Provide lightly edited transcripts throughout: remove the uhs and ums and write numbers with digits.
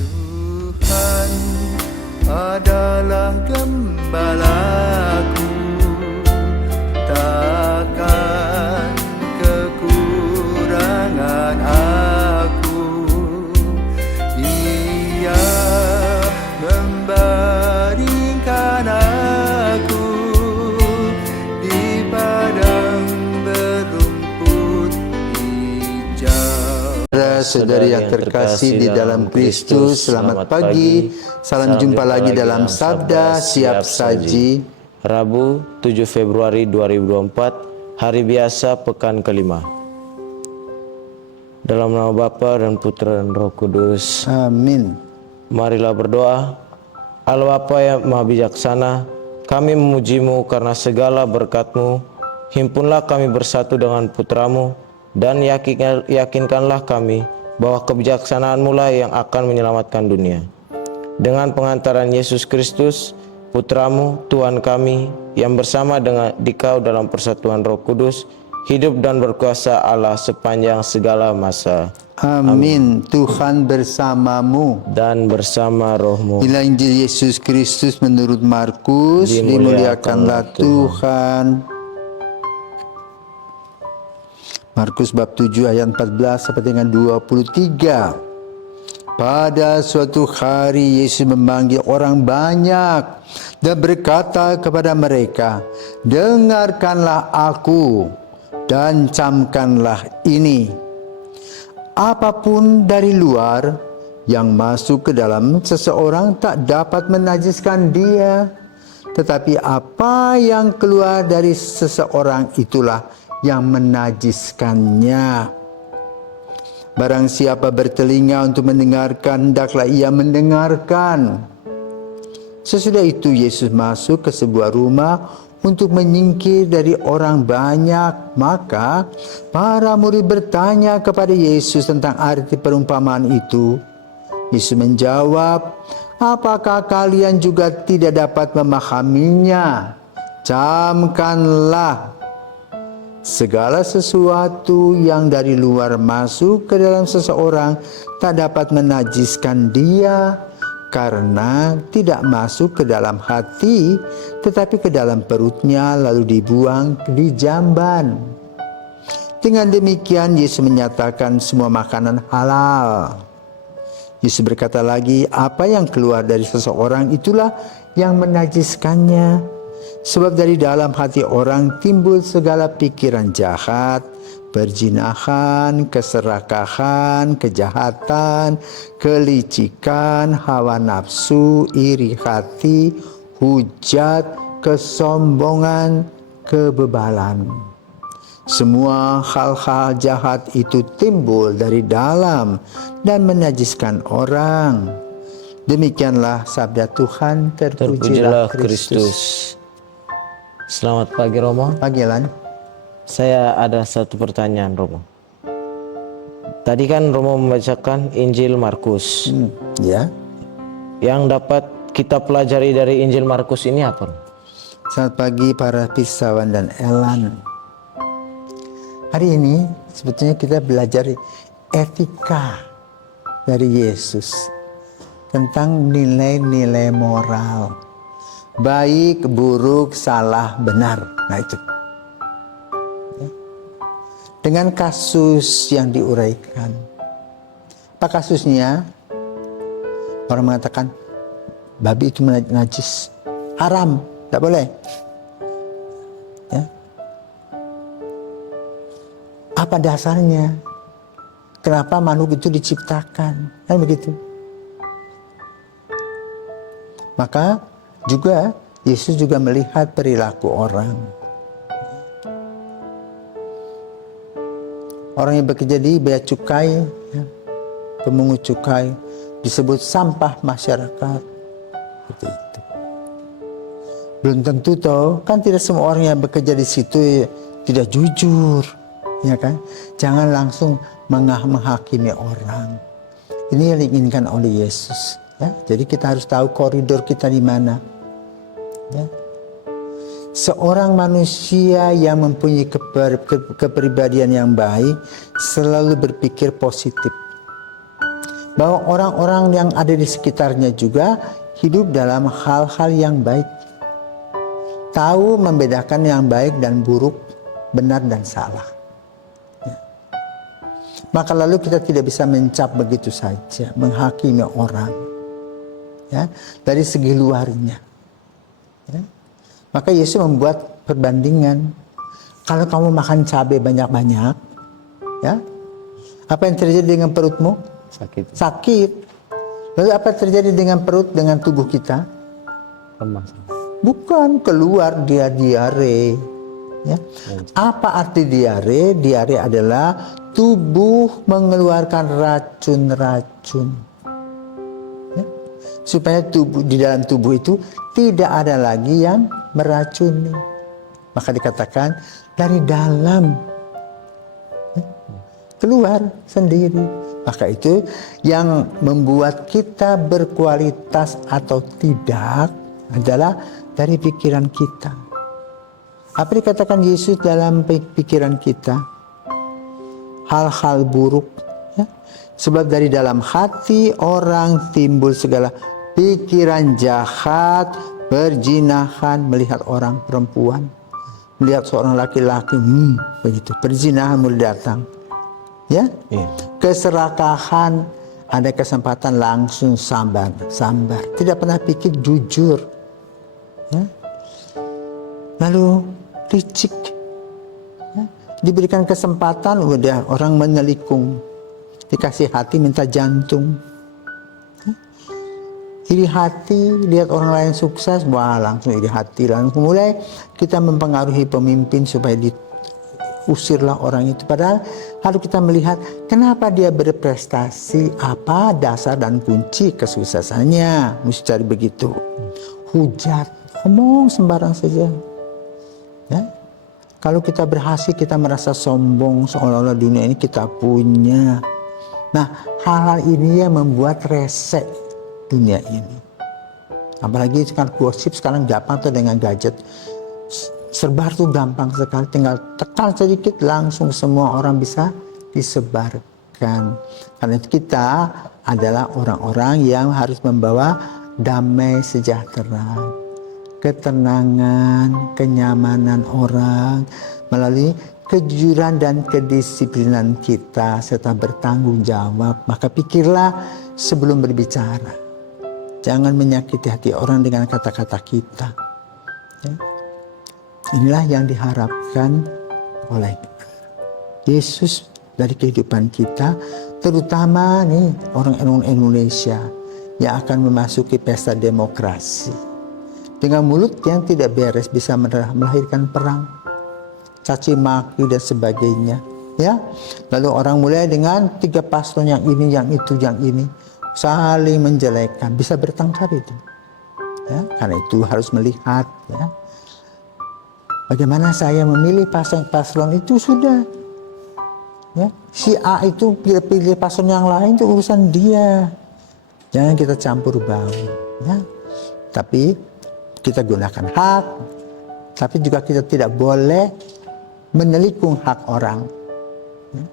Tuhan adalah gembalaku, takkan kekurangan aku. Dia membaringkan aku di padang berumput hijau. Saudari yang terkasih di dalam Kristus, selamat pagi. Salam jumpa lagi dalam Sabda Siap Saji. Rabu 7 Februari 2024, hari biasa pekan kelima. Dalam nama Bapa dan Putra dan Roh Kudus. Amin. Marilah berdoa. Allah Bapa yang Maha Bijaksana, kami memuji-Mu karena segala berkat-Mu. Himpunlah kami bersatu dengan Putra-Mu, dan yakinkanlah kami bahwa kebijaksanaan-Mu lah yang akan menyelamatkan dunia. Dengan pengantaran Yesus Kristus, Putra-Mu, Tuhan kami, yang bersama dengan Dikau dalam persatuan Roh Kudus, hidup dan berkuasa Allah sepanjang segala masa. Amin. Tuhan bersamamu Dan bersama rohmu. Inilah Injil Yesus Kristus menurut Markus. Dimuliakanlah Tuhan. Markus bab 7 ayat 14 sampai dengan 23. Pada suatu hari Yesus memanggil orang banyak dan berkata kepada mereka, "Dengarkanlah aku dan camkanlah ini. Apapun dari luar yang masuk ke dalam seseorang tak dapat menajiskan dia, tetapi apa yang keluar dari seseorang itulah yang menajiskannya. Barang siapa bertelinga untuk mendengarkan, hendaklah ia mendengarkan." Sesudah itu Yesus masuk ke sebuah rumah untuk menyingkir dari orang banyak. Maka para murid bertanya kepada Yesus tentang arti perumpamaan itu. Yesus menjawab, "Apakah kalian juga tidak dapat memahaminya? Camkanlah. Segala sesuatu yang dari luar masuk ke dalam seseorang tak dapat menajiskan dia, karena tidak masuk ke dalam hati, tetapi ke dalam perutnya lalu dibuang di jamban." Dengan demikian Yesus menyatakan semua makanan halal. Yesus berkata lagi, apa yang keluar dari seseorang itulah yang menajiskannya. Sebab dari dalam hati orang timbul segala pikiran jahat, perzinahan, keserakahan, kejahatan, kelicikan, hawa nafsu, iri hati, hujat, kesombongan, kebebalan. Semua hal-hal jahat itu timbul dari dalam dan menajiskan orang. Demikianlah sabda Tuhan. Terpujilah Kristus. Selamat pagi Romo. Pagi Lan. Saya ada satu pertanyaan Romo. Tadi kan Romo membacakan Injil Markus. Ya. Yang dapat kita pelajari dari Injil Markus ini apa? Selamat pagi para pisawan dan Elan. Hari ini sebetulnya kita belajar etika dari Yesus tentang nilai-nilai moral. Baik, buruk, salah, benar. Nah itu. Dengan kasus yang diuraikan. Apa kasusnya? Orang mengatakan babi itu najis, haram, tidak boleh. Ya. Apa dasarnya? Kenapa makhluk itu diciptakan? Kan begitu. Maka juga Yesus juga melihat perilaku orang. Orang yang bekerja di bea cukai, ya, pemungut cukai, disebut sampah masyarakat. Seperti itu. Belum tentu toh, kan tidak semua orang yang bekerja di situ ya, tidak jujur, ya kan? Jangan langsung menghakimi orang. Ini yang diinginkan oleh Yesus. Ya, jadi kita harus tahu koridor kita di mana. Ya. Seorang manusia yang mempunyai kepribadian yang baik selalu berpikir positif. bahwa orang-orang yang ada di sekitarnya juga hidup dalam hal-hal yang baik. Tahu membedakan yang baik dan buruk, benar dan salah. Ya. Maka lalu kita tidak bisa mencap begitu saja, menghakimi orang, ya, dari segi luarnya. Ya. Maka Yesus membuat perbandingan. Kalau kamu makan cabai banyak-banyak, ya, apa yang terjadi dengan perutmu? Sakit. Lalu apa terjadi dengan perut, dengan tubuh kita? Lemas. Bukan, keluar dia diare. Ya. Apa arti diare? Diare adalah tubuh mengeluarkan racun-racun. Ya. Supaya di dalam tubuh itu tidak ada lagi yang meracuni. Maka dikatakan dari dalam, ya, keluar sendiri. Maka itu yang membuat kita berkualitas atau tidak adalah dari pikiran kita. Apa dikatakan Yesus dalam pikiran kita? Hal-hal buruk, ya? Sebab dari dalam hati orang timbul segala pikiran jahat, perzinahan, melihat orang perempuan, melihat seorang laki-laki, begitu, perzinahan mulai datang, ya, keserakahan, ada kesempatan langsung sambar, tidak pernah pikir jujur, ya. Lalu licik, ya. Diberikan kesempatan, udah orang menelikung, dikasih hati minta jantung, ya. Iri hati, lihat orang lain sukses, wah langsung iri hati, langsung mulai kita mempengaruhi pemimpin supaya diusirlah orang itu. Padahal harus kita melihat kenapa dia berprestasi, apa dasar dan kunci kesuksesannya, mesti cari begitu. Hujat, omong sembarang saja. Ya? Kalau kita berhasil, kita merasa sombong seolah-olah dunia ini kita punya. Nah, hal-hal ini yang membuat resek dunia ini. Apalagi sekarang gosip sekarang gampang tuh dengan gadget. Serbar tuh gampang sekali, tinggal tekan sedikit langsung semua orang bisa disebarkan. Karena itu kita adalah orang-orang yang harus membawa damai sejahtera, ketenangan, kenyamanan orang melalui kejujuran dan kedisiplinan kita serta bertanggung jawab. Maka pikirlah sebelum berbicara. Jangan menyakiti hati orang dengan kata-kata kita. Ya. Inilah yang diharapkan oleh Yesus dari kehidupan kita, terutama nih orang Indonesia yang akan memasuki pesta demokrasi. Dengan mulut yang tidak beres bisa melahirkan perang, caci maki dan sebagainya, ya. Lalu orang mulai dengan 3 paslon yang ini, yang itu, yang ini, saling menjelekkan, bisa bertengkar itu. Ya, karena itu harus melihat, ya, bagaimana saya memilih paslon itu sudah. Ya, si A itu pilih paslon yang lain itu urusan dia. Jangan kita campur baur, ya. Tapi kita gunakan hak, tapi juga kita tidak boleh menelikung hak orang. Ya.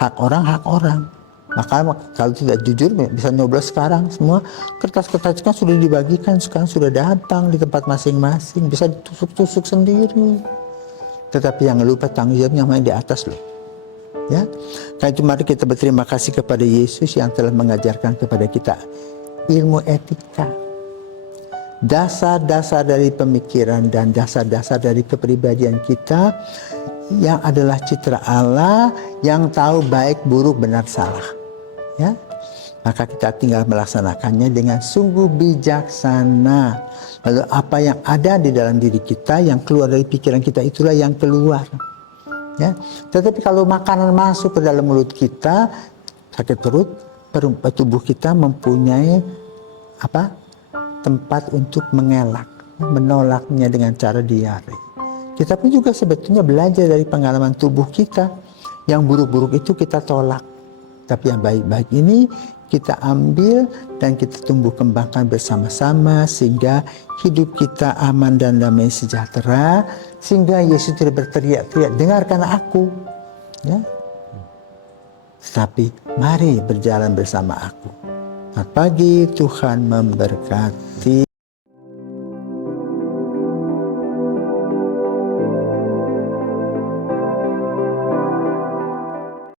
Hak orang. Maka kalau tidak jujur bisa nyoblos sekarang. Semua kertas-kertas kan sudah dibagikan, sekarang sudah datang di tempat masing-masing, bisa ditusuk-tusuk sendiri. Tetapi yang lupa tanggung jawabnya main di atas loh. Ya, karena itu mari kita berterima kasih kepada Yesus yang telah mengajarkan kepada kita ilmu etika, dasar-dasar dari pemikiran dan dasar-dasar dari kepribadian kita yang adalah citra Allah yang tahu baik, buruk, benar, salah. Ya, maka kita tinggal melaksanakannya dengan sungguh bijaksana. Lalu apa yang ada di dalam diri kita, yang keluar dari pikiran kita, itulah yang keluar. Ya, tetapi kalau makanan masuk ke dalam mulut kita, sakit perut, tubuh kita mempunyai tempat untuk mengelak, menolaknya dengan cara diare. Kita pun juga sebetulnya belajar dari pengalaman tubuh kita. Yang buruk-buruk itu kita tolak, tapi yang baik-baik ini kita ambil dan kita tumbuh kembangkan bersama-sama sehingga hidup kita aman dan damai sejahtera, sehingga Yesus tidak berteriak-teriak, dengarkan aku, ya. tetapi mari berjalan bersama aku. Selamat pagi, Tuhan memberkati.